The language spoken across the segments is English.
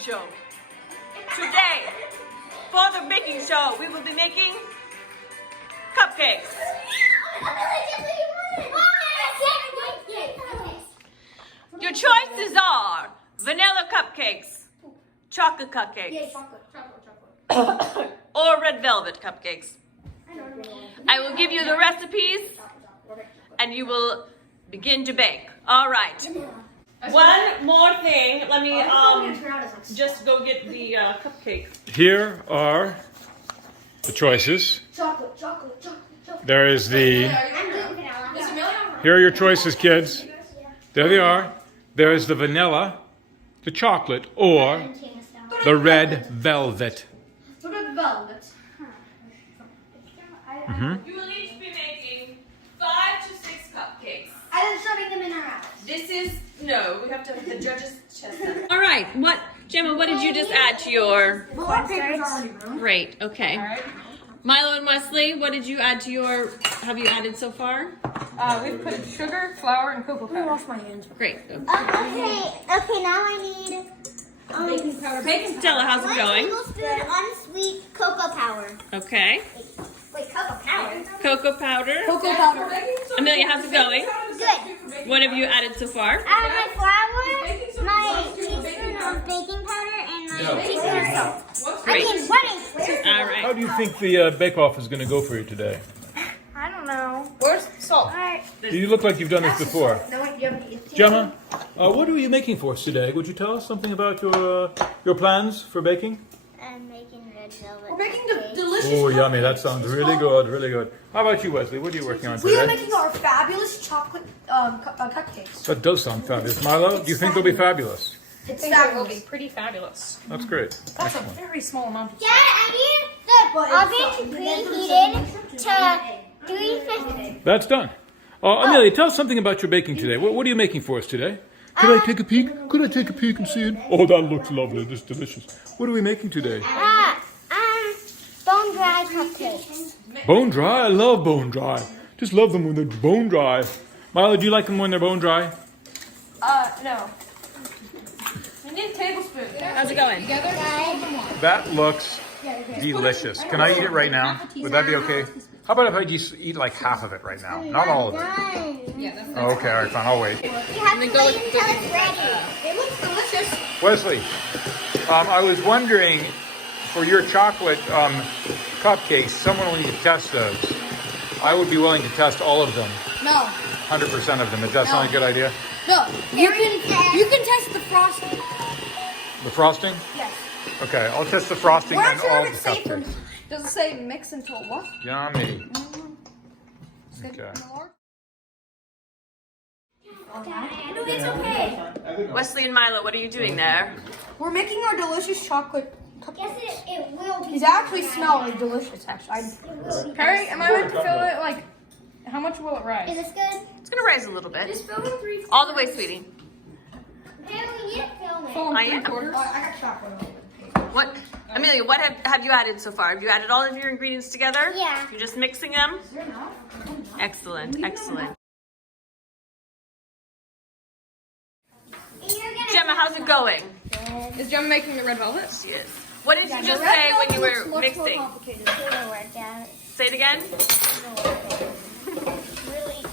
show. Today, for the baking show, we will be making cupcakes. Your choices are vanilla cupcakes, chocolate cupcakes, or red velvet cupcakes. I will give you the recipes and you will begin to bake. All right. One more thing. Let me just go get the cupcakes. Here are the choices. There is the... Here are your choices, kids. There they are. There is the vanilla, the chocolate, or the red velvet. You will each be making 5 to 6 cupcakes. I am shoving them in our house. This is, no, we have to have the judges test them. All right, Gemma, what did you just add to your... Great, okay. Milo and Wesley, what did you add to your, have you added so far? We've put sugar, flour, and cocoa powder. Wash my hands. Great. Okay, now I need Baking powder. Stella, how's it 1 going? tablespoon unsweet cocoa powder. Okay. Wait, cocoa powder? Cocoa powder. Cocoa powder. Amelia, how's it going? Good. What have you added so far? My flour, my teaspoon of baking powder, and my teaspoon of salt. Great. I need 1 teaspoon. All How right. do you think the bake-off is going to go for you today? I don't know. Where's salt? Alright. You look like you've done this before. No, you haven't. Gemma, what are you making for us today? Would you tell us something about your plans for baking? I'm making red velvet. We're making cupcakes. delicious. Oh, yummy. That sounds really good, really good. How about you, Wesley? What are you working on We are today? making our fabulous chocolate cupcakes. That does sound fabulous. Milo, do you think they'll be fabulous? It's It will be fabulous. pretty fabulous. That's great. That's a very small amount of Dad, I need the oven preheated to 350. That's done. Amelia, tell us something about your baking today. What are you making for us today? Could I take a peek? Could I take a peek and see it? Oh, that looks lovely. This is delicious. What are we making today? Bone dry cupcakes. Bone dry? I love bone dry. Just love them when they're bone dry. Milo, do you like them when they're bone dry? No. We need a tablespoon. How's it going? That looks delicious. Can I eat it right now? Would that be okay? How about if I just eat like half of it right now? Not all of it. Done. Oh, okay, all right, fine. I'll wait. You have to wait until it's ready. It looks delicious. Wesley, I was wondering, for your chocolate cupcakes, someone will need to test those. I would be willing to test all of them, No. 100% of them. Does that sound like a good idea? No. You can test the frosting. The frosting? Yes. Okay, I'll test the frosting We're and not sure all if the it's safe or cupcakes. Does it say mix until what? Yummy. Okay. No, it's okay. Wesley and Milo, what are you doing there? We're making our delicious chocolate cupcakes. Yes, it will be. These actually smell like delicious, actually. Harry, am I meant to fill it like? How much will it Is rise? this good? It's gonna rise a little bit. Just fill in 3/4. All the way, sweetie. Apparently, you film it. Full and I am. 3/4. I got chocolate. What, Amelia, what have you added so far? Have you added all of your ingredients together? Yeah. You're just mixing them? Excellent, excellent. And you're gonna Gemma, how's it going? Is Gemma making the red velvet? She is. What did you just say when you were mixing? It'll work out. Say it again. Really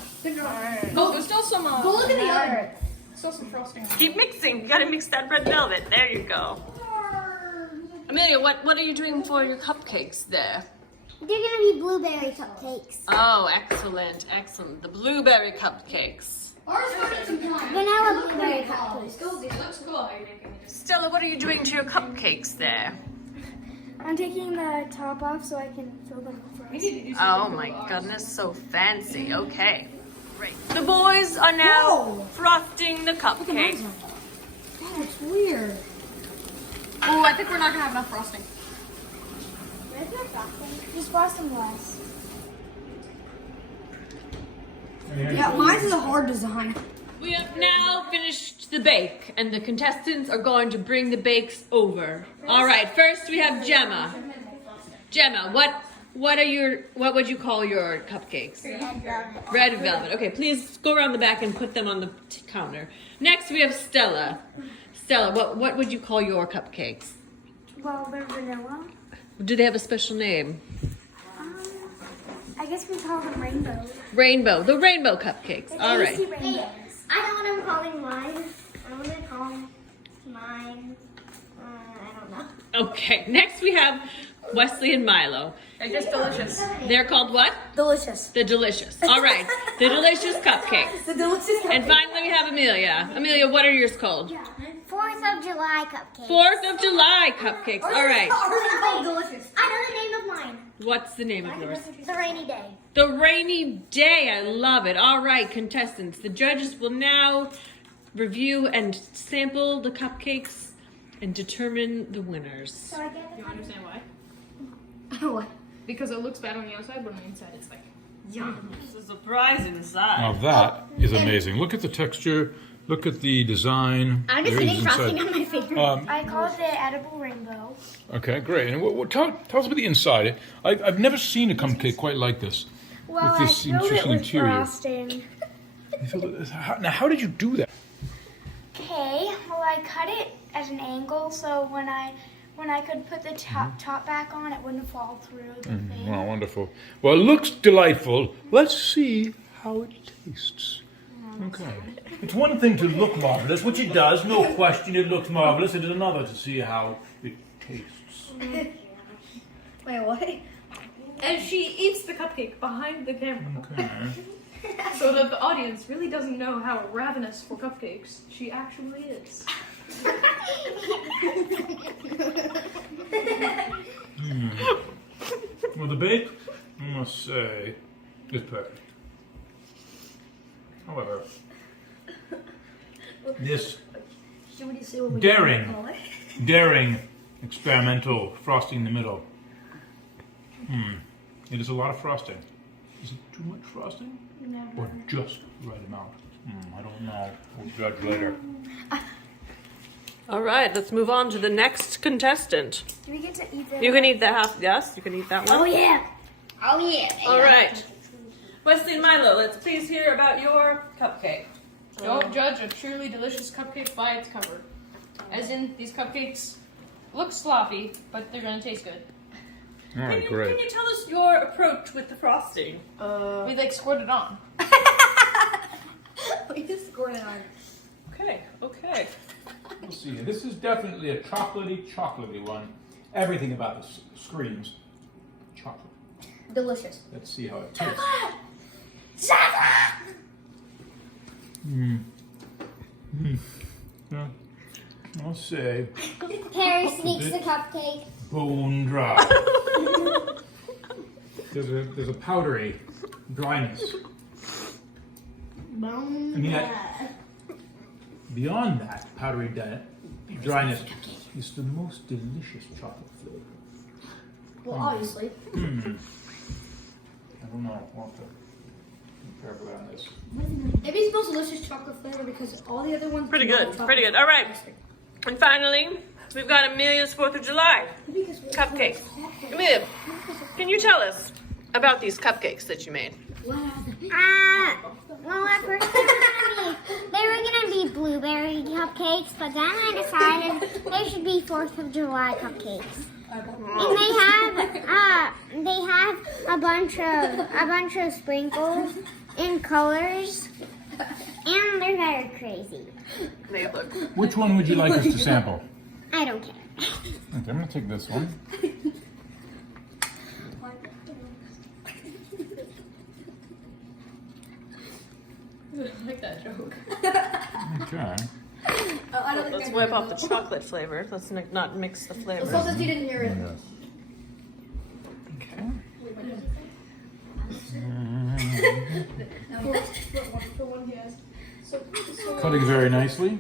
Oh, there's still some. Go look in the oven. Still some frosting. Keep mixing. You gotta mix that red velvet. There you go. Amelia, what are you doing for your cupcakes there? They're gonna be blueberry cupcakes. Oh, excellent, excellent. The blueberry cupcakes. Vanilla blueberry cupcakes. It looks cool. Stella, what are you doing to your cupcakes there? I'm taking the top off so I can fill them first. Oh my goodness, so fancy. Okay, great. The boys are now frosting the cupcake. That looks weird. Oh, I think we're not gonna have enough frosting. Where's my frosting? Just frost them less. Yeah, mine's is a hard design. We have now finished the bake, and the contestants are going to bring the bakes over. All right, first we have Gemma. Gemma, what would you call your cupcakes? Red velvet. Okay, please go around the back and put them on the counter. Next we have Stella. Stella, what would you call your cupcakes? Well, they're vanilla. Do they have a special name? I guess we call them rainbows. Rainbow. The rainbow cupcakes. All right. Rainbows. I know what I'm calling mine. I'm gonna call mine. I don't know. Okay. Next we have Wesley and Milo. They're just delicious. They're called what? Delicious. The Delicious. All right. The Delicious Cupcakes. The delicious. And finally we have Amelia. Amelia, what are yours called? 4th of July cupcakes. 4th of July cupcakes. All right. Delicious. I know the name of mine. What's the name of yours? The Rainy Day. The Rainy Day. I love it. All right, contestants. The judges will now review and sample the cupcakes and determine the winners. So I get You the understand why? What? Because it looks bad on the outside, but on the inside it's like yum. It's a surprise inside. Now that is amazing. Look at the texture. Look at the design. I'm just There it getting is frosting inside. on my finger. I call it the edible rainbow. Okay, great. And tell us about the inside. I've never seen a cupcake quite like this. Well, With I this filled it interesting with interior. frosting. Now, how did you do that? Okay, well I cut it at an angle so when I could put the top back on, it wouldn't fall through the thing. Wow, wonderful. Well, it looks delightful. Let's see how it tastes. Okay. It's one thing to look marvelous, which it does, no question it looks marvelous. It is another to see how it tastes. Wait, what? And she eats the cupcake behind the camera. Okay. So that the audience really doesn't know how ravenous for cupcakes she actually is. Well, the bake, I must say, is perfect. However, this daring experimental frosting in the middle. It is a lot of frosting. Is it too much frosting? No. Or just the right amount? I don't know. We'll judge later. All right, let's move on to the next contestant. Do we get to eat them? You can eat the half. Yes, you can eat that one. Oh yeah. Oh yeah. All right. Wesley and Milo, let's please hear about your cupcake. Don't judge a truly delicious cupcake by its cover. As in, these cupcakes look sloppy, but they're gonna taste good. All right, Can great. you tell us your approach with the frosting? We like squirt it on. We just scored it on. Okay. We'll see. This is definitely a chocolatey one. Everything about this screams chocolate. Delicious. Let's see how it tastes. Yeah. I'll say Harry sneaks the cupcake. bone dry. There's a powdery dryness. And yet, beyond that powdery dryness is the most delicious chocolate flavor. Well, obviously. I don't know. I'll have to be careful on this. Maybe it's the most delicious chocolate flavor because all the other ones. Pretty do not good. have Pretty good. chocolate. All right. And finally, we've got Amelia's 4th of July cupcakes. Amelia, can you tell us about these cupcakes that you made? Well, at first they were gonna be blueberry cupcakes, but then I decided they should be 4th of July cupcakes. And they have a bunch of sprinkles in colors, and they're very crazy. They look. Which one would you like us to sample? I don't care. Okay, I'm going to take this one. I like that joke. Okay. I don't think Let's I wipe did. off the chocolate flavor. Let's not mix the As flavors. long as you didn't hear it. Okay. Cutting very nicely.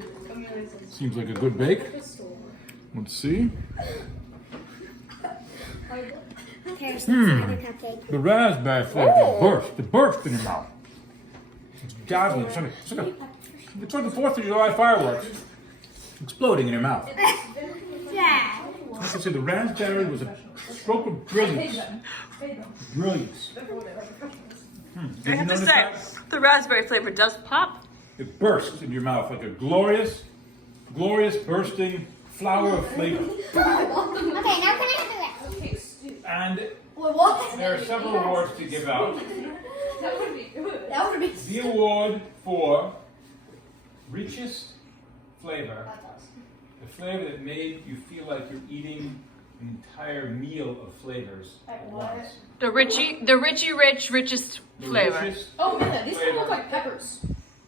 Seems like a good bake. Let's see. Harry sneaks another cupcake. The raspberry flavor burst. It burst in your mouth. It's dazzling. It's like the 4th of July fireworks exploding in your mouth. Yeah. I have to say the raspberry was a stroke of brilliance. Brilliance. I have to say, the raspberry flavor does pop. It bursts in your mouth like a glorious glorious bursting flower of flavor. Okay, now can I have the rest? And What? there are several awards to give out. That would be. The award for richest flavor, the flavor that made you feel like you're eating an entire meal of flavors at once. The Richie Rich richest The flavor. richest Oh man, these kind of look flavor like peppers.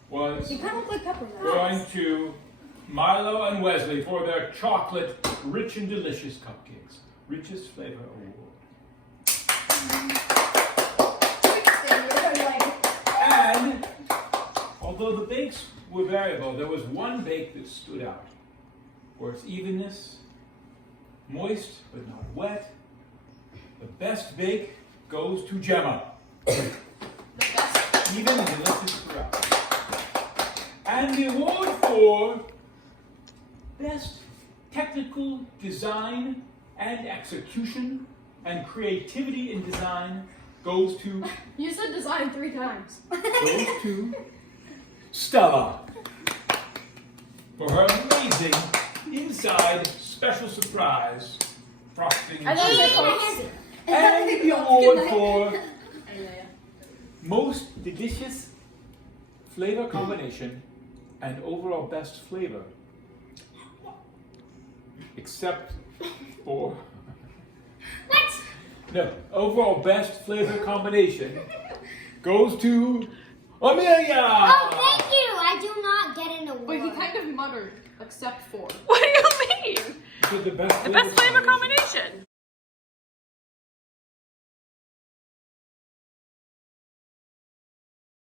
was They kind of look like peppers. going to Milo and Wesley for their chocolate rich and delicious cupcakes. Richest flavor award. And although the bakes were variable, there was one bake that stood out for its evenness, moist but not wet. The best bake goes to Gemma. Even and delicious throughout. And the award for best technical design and execution and creativity in design goes to You said design 3 times. Stella for her amazing inside special surprise frosting. I thought you said close. And the award for most delicious flavor combination and overall best flavor. Except for no, overall best flavor combination goes to Amelia. Oh, thank you. I do not get an award. Wait, he kind of muttered, except for. What do you mean? You said the best The best flavor combination.